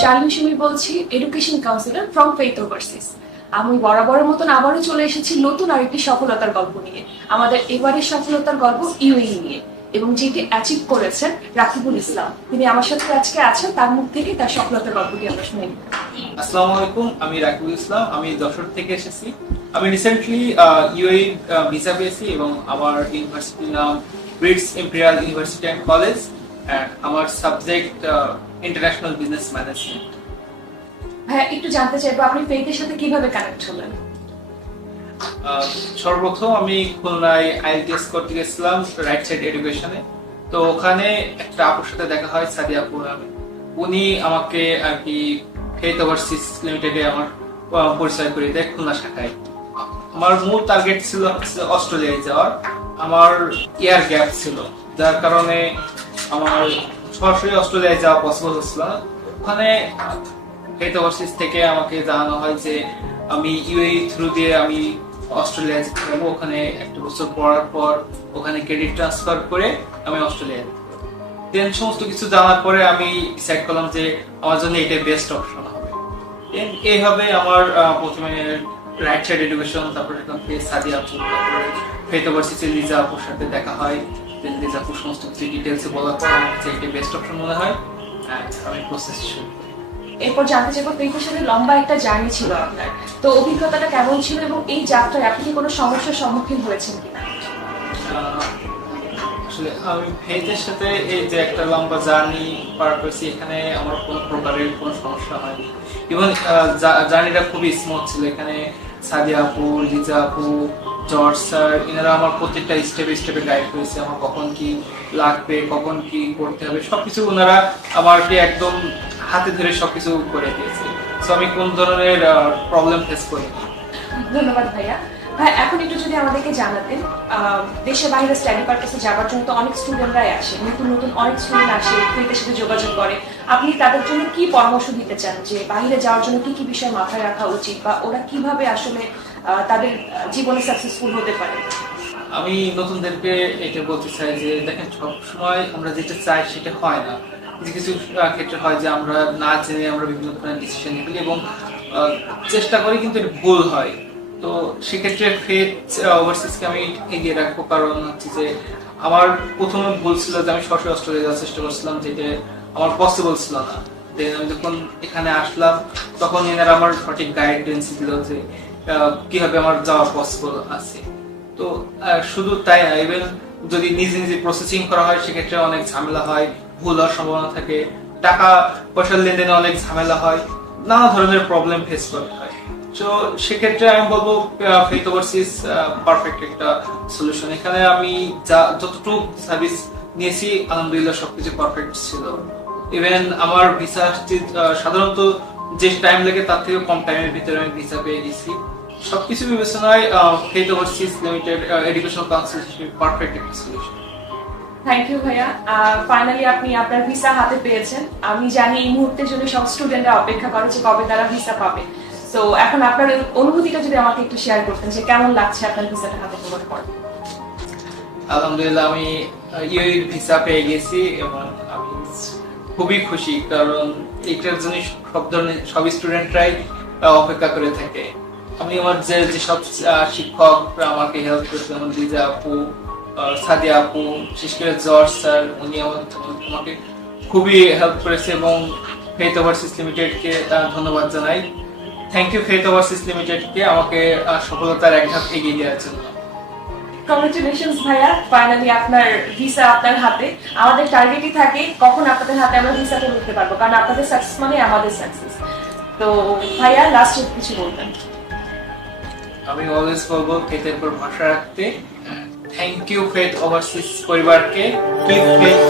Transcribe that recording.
শারমিন সুমি বলছি, education councillor from faith overseas. আমি বরাবরের মতন আবারও চলে এসেছি নতুন আরেকটি সফলতার গল্প নিয়ে। আমাদের এবারের সফলতার গল্প ইউএই নিয়ে, এবং যেটি অ্যাচিভ করেছেন রাকিবুল ইসলাম। তিনি আমার সাথে আজকে আছেন, তার মুখ থেকে তার সফলতার গল্পটি আমরা শুনে নিব। আসসালামু আলাইকুম, আমি রাকিবুল ইসলাম। আমি যশোর থেকে এসেছি। আমি রিসেন্টলি ইউএই ভিসা পেয়েছি এবং আমার ইউনিভার্সিটির নাম Brits imperial university and college. আমার সাবজেক্ট ইন্টারন্যাশনাল বিজনেস ম্যানেজমেন্ট। হ্যাঁ, একটু জানতে চাইবো আপনি ফেইথের সাথে কিভাবে কানেক্ট হলেন? সর্বপ্রথম আমি খুলনায় আইএলটিএস করতে গেছিলাম রাইট সাইড এডুকেশনে। তো ওখানে একটা আপুর সাথে দেখা হয়, সাদিয়া আপু নামে। উনি আমাকে আর কি ফেইথ ওভারসিজ লিমিটেডে আমার পরিচয় করে দেয় খুলনা শাখায়। আমার মূল টার্গেট ছিল অস্ট্রেলিয়ায় যাওয়ার। আমার ইয়ার গ্যাপ ছিল, যার কারণে আমার সরাসরি অস্ট্রেলিয়ায় যাওয়া পসিবল হচ্ছিল না। ওখানে ফেইথ ওভারসিজ থেকে আমাকে জানানো হয় যে আমি ইউএই থ্রু দিয়ে আমি অস্ট্রেলিয়ায় যেতে পারবো। ওখানে একটা বছর পড়ার পর ওখানে ক্রেডিট ট্রান্সফার করে আমি অস্ট্রেলিয়ায় যেতে পারবো। দেন সমস্ত কিছু জানার পরে আমি ডিসাইড করলাম যে আমার জন্য এটাই বেস্ট অপশন হবে। এইভাবে আমার প্রথমে রাইট সাইড এডুকেশন, তারপরে সাদিয়া আপু, তারপরে ফেইথ ওভারসিজ লিজা আপুর সাথে দেখা হয়। দেন লিজা আপুর সমস্ত কিছু ডিটেলসে বলার পর আমার কাছে এটাই বেস্ট অপশন মনে হয়। আমি প্রসেস শুরু করি। এরপর জানতে চাইবো, ফেইথের সাথে লম্বা একটা জার্নি ছিল আপনার, তো অভিজ্ঞতাটা কেমন ছিল এবং এই যাত্রায় আপনি কি কোনো সমস্যার সম্মুখীন হয়েছেন কিনা? আসলে আমি ফেইথের সাথে এই যে একটা লম্বা জার্নি পার করেছি, এখানে আমার কোনো প্রকারের কোনো সমস্যা হয়নি। এবং জার্নিটা খুবই স্মুথ ছিল। এখানে সাদিয়া আপু, লিজা আপু, জর্জ স্যার, এনারা আমার প্রত্যেকটা স্টেপে স্টেপে গাইড করেছে। আমার কখন কি লাগবে, কখন কি করতে হবে, সবকিছু ওনারা আমাকে একদম হাতে ধরে সবকিছু করে দিয়েছে। সো আমি কোন ধরনের প্রবলেম ফেস করিনি। ধন্যবাদ ভাইয়া। ভাই, এখন একটু যদি আমাদেরকে জানাতেন, দেশে বাইরে স্টাডি পারপাসে যাওয়ার জন্য তো অনেক স্টুডেন্টরাই আসে, নতুন নতুন অনেক স্টুডেন্ট আসে, ফেইথের সাথে যোগাযোগ করে। আপনি তাদের জন্য কি পরামর্শ দিতে চান যে বাইরে যাওয়ার জন্য কি কি বিষয় মাথায় রাখা উচিত, বা ওরা কিভাবে আসলে তাদের জীবনে সাকসেসফুল হতে পারে? আমি নতুনদেরকে এটা বলতে চাই যে দেখেন, সবসময় আমরা যেটা চাই সেটা হয় না। কিছু কিছু ক্ষেত্রে হয় যে আমরা না জেনে আমরা বিভিন্ন ধরনের ডিসিশন নিই এবং চেষ্টা করি, কিন্তু এটা ভুল হয়। তো সেক্ষেত্রে ফেইথ ওভারসিজকে আমি এগিয়ে রাখবো, কারণ হচ্ছে যে আমার প্রথমে ভুল ছিল যে আমি সরাসরি অস্ট্রেলিয়া যাওয়ার চেষ্টা করছিলাম, যেটা আমার পসিবল ছিল না। দেন আমি যখন এখানে আসলাম, তখন এনারা আমার সঠিক গাইডেন্স দিল যে কিভাবে আমার যাওয়া পসিবল আছে। তো শুধু তাই না, ইভেন যদি নিজে নিজে প্রসেসিং করা হয় সেক্ষেত্রে অনেক ঝামেলা হয়, ভুল হওয়ার সম্ভাবনা থাকে, টাকা পয়সার লেনদেনে অনেক ঝামেলা হয়, নানা ধরনের প্রবলেম ফেস করতে হয়। তো সেক্ষেত্রে আমি বলবো ফেইথ ওভারসিজ পারফেক্ট একটা সলিউশন। এখানে আমি যতটুকু সার্ভিস নিয়েছি আলহামদুলিল্লাহ সবকিছু পারফেক্ট ছিল। ইভেন আমার ভিসা সাধারণত যে টাইম লাগে তার থেকে কম টাইমের ভিতরে আমি ভিসা পেয়ে গেছি। সবকিছু বিবেচনায় faith overseas limited educational council perfect একটা সলিউশন। থ্যাংক ইউ ভাইয়া। ফাইনালি আপনি আপনার ভিসা হাতে পেয়েছেন। আমি জানি এই মুহূর্তের জন্য সব স্টুডেন্টরা অপেক্ষা করে যে কবে তারা ভিসা পাবে। তো এখন আপনার অনুভূতিটা যদি আমাকে একটু শেয়ার করতেন যে কেমন লাগছে আপনার ভিসাটা হাতে পাওয়ার পর? আলহামদুলিল্লাহ, আমি ইউএই ভিসা পেয়ে গেছি এবং আমি খুবই খুশি, কারণ এটার জন্য সব স্টুডেন্টরাই অপেক্ষা করে থাকে। আমি আমার যেসব শিক্ষকরা আমাকে হেল্প করেছে, যেমন লিজা আপু, সাদিয়া আপু, বিশেষ করে জর্জ স্যার, উনি আমাকে খুবই হেল্প করেছে এবং ফেইথ ওভারসিজ লিমিটেডকে ধন্যবাদ জানাই। থ্যাংক ইউ ফেইথ ওভারসিজ লিমিটেডকে আমাকে সফলতার এক ধাপ এগিয়ে দেওয়ার জন্য। কংগ্রেচুলেশনস ভাইয়া, ফাইনালি আপনার ভিসা আপনার হাতে। আমাদের টার্গেটই থাকে কখন আপনাদের হাতে আমরা ভিসাটা নিতে পারবো, কারণ আপনাদের সাকসেস মানে আমাদের সাকসেস। তো ভাইয়া, লাস্ট কিছু বলতেন? আমি অলওয়েজ বলবো ফেইথের উপর ভরসা রাখতে। থ্যাংক ইউ ফেইথ ওভারসিজ পরিবারকে। Keep faith.